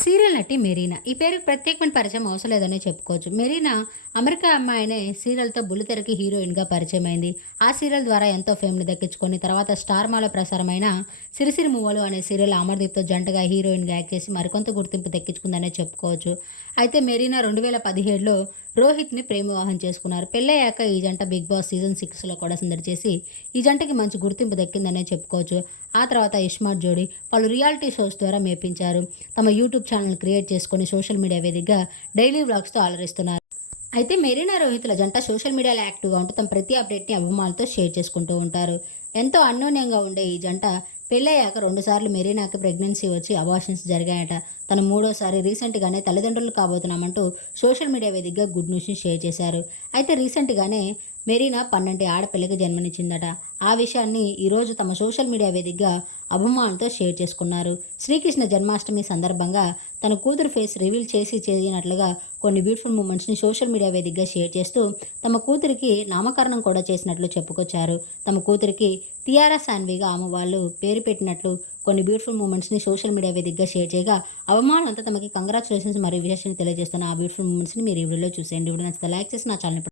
Serial నటి మెరీనా. ఈ పేరుకి ప్రత్యేకమైన పరిచయం అవసరం లేదనే చెప్పుకోవచ్చు. మెరీనా అమెరికా అమ్మాయినే సీరియల్‌తో బుల్లితెరకి హీరోయిన్‌గా పరిచయమైంది. ఆ సీరియల్ ద్వారా ఎంతో ఫేమ్‌ని దక్కించుకొని తర్వాత స్టార్మాలో ప్రసారమైన 'సిరిసిరి మువ్వలు' అనే సీరియల్ అమర్‌దీప్‌తో జంటగా హీరోయిన్‌గా యాక్ట్ చేసి మరికొంత గుర్తింపు దక్కించుకుందనే చెప్పుకోవచ్చు. అయితే మెరీనా 2017లో రోహిత్‌ని ప్రేమ వివాహం చేసుకున్నారు. పెళ్లయ్యాక ఈ జంట 'బిగ్ బాస్' సీజన్ 6లో కూడా సందడి చేసి ఈ జంటకి మంచి గుర్తింపు దక్కిందనే చెప్పుకోవచ్చు. ఆ తర్వాత ఇస్మార్ట్ జోడీ పలు రియాలిటీ షోస్ ద్వారా మెప్పించారు. తమ యూట్యూబ్ ఛానల్ క్రియేట్ చేసుకొని సోషల్ మీడియా వేదికగా డైలీ వ్లాగ్స్‌తో అలరిస్తున్నారు. అయితే మెరీనా, రోహిత్‌ల జంట సోషల్ మీడియాలో యాక్టివ్‌గా ఉంటూ తమ ప్రతి అప్డేట్‌ని అభిమానులతో షేర్ చేసుకుంటూ ఉంటారు. ఎంతో అన్యోన్యంగా ఉండే ఈ జంట పెళ్లయ్యాక 2 సార్లు మెరీనాకి ప్రెగ్నెన్సీ వచ్చి అబార్షన్స్ జరిగాయట. తను మూడోసారి రీసెంట్‌గానే తల్లిదండ్రులు కాబోతున్నామంటూ సోషల్ మీడియా వేదికగా గుడ్ న్యూస్‌ని షేర్ చేశారు. అయితే రీసెంట్‌గానే మెరీనా 12 ఆడపిల్లకి జన్మనిచ్చిందట. ఆ విషయాన్ని ఈరోజు తమ సోషల్ మీడియా వేదికగా అభిమానులతో షేర్ చేసుకున్నారు. శ్రీకృష్ణ జన్మాష్టమి సందర్భంగా తన కూతురు ఫేస్ రివీల్ చేసి చేయనట్లుగా కొన్ని బ్యూటిఫుల్ మూమెంట్స్‌ని సోషల్ మీడియా వేదికగా షేర్ చేస్తూ తమ కూతురికి నామకరణం కూడా చేసినట్లు చెప్పుకొచ్చారు. తమ కూతురికి తియారా సాన్విగా ఆమె వాళ్ళు పేరు పెట్టినట్లు కొన్ని బ్యూటిఫుల్ మూమెంట్స్‌ని సోషల్ మీడియా వేదికగా షేర్ చేయగా అభిమానులంతా తమకి కంగ్రాచ్యులేషన్స్ మరియు విషెస్‌ని తెలియజేస్తున్న ఆ బ్యూటిఫుల్ మూమెంట్స్‌ని మీరు ఈ వీడియోలో చూసేయండి. వీడియో నచ్చితే లైక్ చేసి నా ఛానల్‌ని